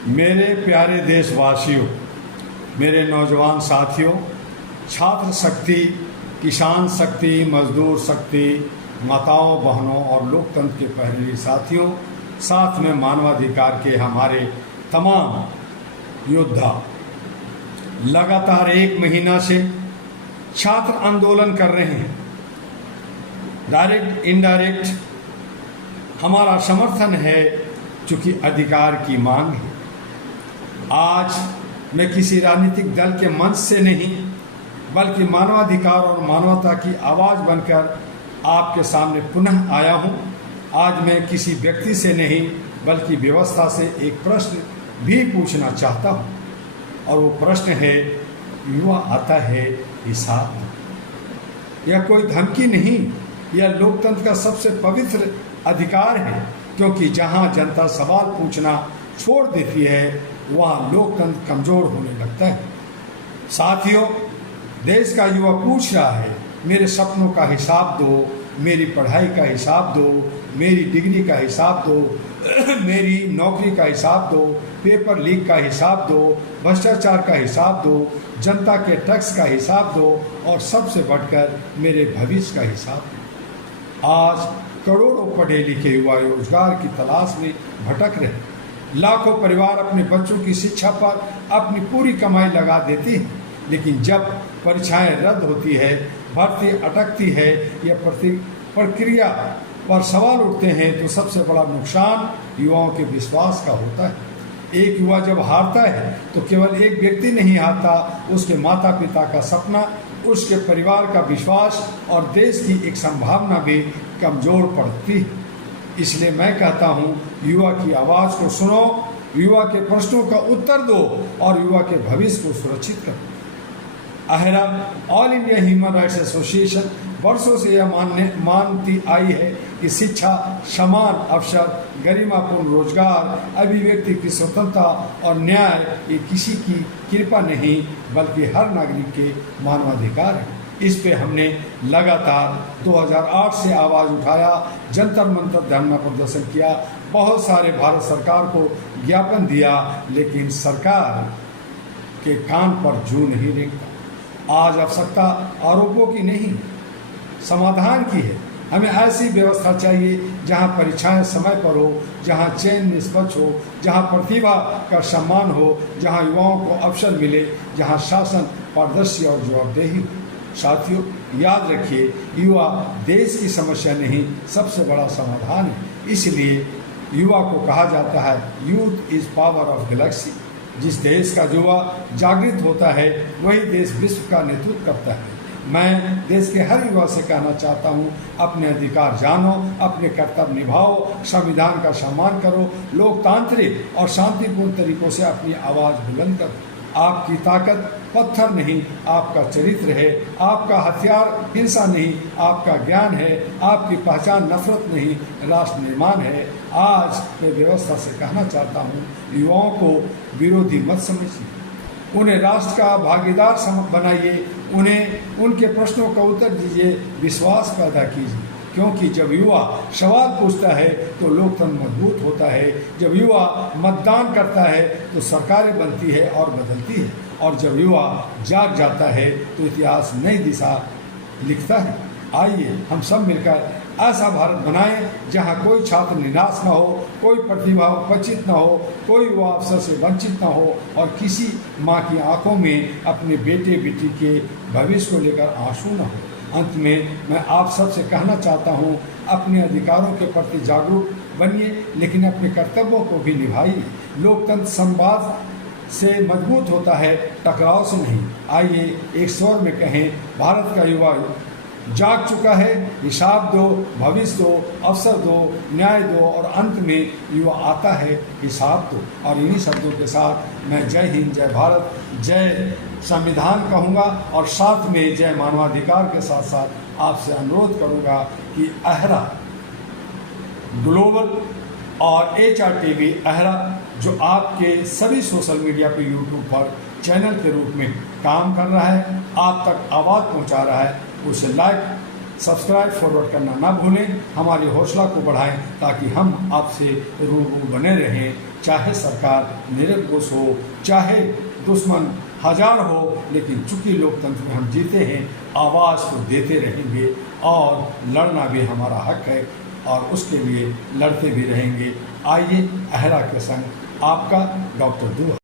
मेरे प्यारे देशवासियों, मेरे नौजवान साथियों, छात्र शक्ति, किसान शक्ति, मजदूर शक्ति, माताओं बहनों और लोकतंत्र के पहले साथियों, साथ में मानवाधिकार के हमारे तमाम योद्धा, लगातार 1 महीना से छात्र आंदोलन कर रहे हैं। डायरेक्ट इनडायरेक्ट हमारा समर्थन है, चूँकि अधिकार की मांग है। आज मैं किसी राजनीतिक दल के मंच से नहीं, बल्कि मानवाधिकार और मानवता की आवाज़ बनकर आपके सामने पुनः आया हूँ। आज मैं किसी व्यक्ति से नहीं, बल्कि व्यवस्था से एक प्रश्न भी पूछना चाहता हूँ, और वो प्रश्न है, युवा आता है हिसाब। यह कोई धमकी नहीं, यह लोकतंत्र का सबसे पवित्र अधिकार है, क्योंकि जहाँ जनता सवाल पूछना छोड़ देती है, वहाँ लोकतंत्र कमज़ोर होने लगता है। साथियों, देश का युवा पूछ रहा है, मेरे सपनों का हिसाब दो, मेरी पढ़ाई का हिसाब दो, मेरी डिग्री का हिसाब दो, मेरी नौकरी का हिसाब दो, पेपर लीक का हिसाब दो, भ्रष्टाचार का हिसाब दो, जनता के टैक्स का हिसाब दो, और सबसे बढ़कर मेरे भविष्य का हिसाब दो। आज करोड़ों पढ़े लिखे युवा रोजगार की तलाश में भटक रहे। लाखों परिवार अपने बच्चों की शिक्षा पर अपनी पूरी कमाई लगा देती हैं, लेकिन जब परीक्षाएं रद्द होती है, भर्ती अटकती है या प्रक्रिया पर सवाल उठते हैं, तो सबसे बड़ा नुकसान युवाओं के विश्वास का होता है। एक युवा जब हारता है तो केवल एक व्यक्ति नहीं हारता, उसके माता पिता का सपना, उसके परिवार का विश्वास और देश की एक संभावना भी कमज़ोर पड़ती है। इसलिए मैं कहता हूँ, युवा की आवाज़ को सुनो, युवा के प्रश्नों का उत्तर दो और युवा के भविष्य को सुरक्षित करो। अहरा, all India human rights association वर्षों से यह मानती आई है कि शिक्षा, समान अवसर, गरिमापूर्ण रोजगार, अभिव्यक्ति की स्वतंत्रता और न्याय ये किसी की कृपा नहीं, बल्कि हर नागरिक के मानवाधिकार है। इस पे हमने लगातार 2008 से आवाज़ उठाया, जंतर मंतर धरना प्रदर्शन किया, बहुत सारे भारत सरकार को ज्ञापन दिया, लेकिन सरकार के कान पर जू नहीं रेंगता। आज आवश्यकता आरोपों की नहीं, समाधान की है। हमें ऐसी व्यवस्था चाहिए जहां परीक्षाएं समय पर हो, जहां चयन निष्पक्ष हो, जहां प्रतिभा का सम्मान हो, जहां युवाओं को अवसर मिले, जहां शासन पारदर्शी और जवाबदेही हो। साथियों, याद रखिए, युवा देश की समस्या नहीं, सबसे बड़ा समाधान है। इसलिए युवा को कहा जाता है, youth is power of Galaxy. जिस देश का युवा जागृत होता है, वही देश विश्व का नेतृत्व करता है। मैं देश के हर युवा से कहना चाहता हूँ, अपने अधिकार जानो, अपने कर्तव्य निभाओ, संविधान का सम्मान करो, लोकतांत्रिक और शांतिपूर्ण तरीकों से अपनी आवाज़ बुलंद करो। आपकी ताकत पत्थर नहीं, आपका चरित्र है। आपका हथियार हिंसा नहीं, आपका ज्ञान है। आपकी पहचान नफरत नहीं, राष्ट्र निर्माण है। आज मैं व्यवस्था से कहना चाहता हूँ, युवाओं को विरोधी मत समझिए, उन्हें राष्ट्र का भागीदार बनाइए, उन्हें उनके प्रश्नों का उत्तर दीजिए, विश्वास पैदा कीजिए। क्योंकि जब युवा सवाल पूछता है तो लोकतंत्र मजबूत होता है। जब युवा मतदान करता है तो सरकारें बनती है और बदलती है। और जब युवा जाग जाता है तो इतिहास नई दिशा लिखता है। आइए हम सब मिलकर ऐसा भारत बनाएं जहां कोई छात्र निराश न हो, कोई प्रतिभा वंचित न हो, कोई युवा अवसर से वंचित न हो, और किसी माँ की आंखों में अपने बेटे बेटी के भविष्य को लेकर आंसू न हो। अंत में मैं आप सबसे कहना चाहता हूँ, अपने अधिकारों के प्रति जागरूक बनिए, लेकिन अपने कर्तव्यों को भी निभाइए। लोकतंत्र संवाद से मजबूत होता है, टकराव से नहीं। आइए एक स्वर में कहें, भारत का युवा जाग चुका है, हिसाब दो, भविष्य दो, अवसर दो, न्याय दो, और अंत में युवा आता है, हिसाब दो। और इन्हीं शब्दों के साथ मैं जय हिंद, जय भारत, जय संविधान कहूँगा, और साथ में जय मानवाधिकार के साथ साथ आपसे अनुरोध करूँगा कि अहरा ग्लोबल और HRTV अहरा, जो आपके सभी सोशल मीडिया पे, यूट्यूब पर चैनल के रूप में काम कर रहा है, आप तक आवाज़ पहुंचा रहा है, उसे लाइक, सब्सक्राइब, फॉरवर्ड करना ना भूलें। हमारी हौसला को बढ़ाएं ताकि हम आपसे रूबरू बने रहें। चाहे सरकार निरंकुश हो, चाहे दुश्मन हजार हो, लेकिन चूंकि लोकतंत्र में हम जीते हैं, आवाज़ को देते रहेंगे और लड़ना भी हमारा हक है और उसके लिए लड़ते भी रहेंगे। आइए अहरा के संग आपका डॉक्टर दुआ।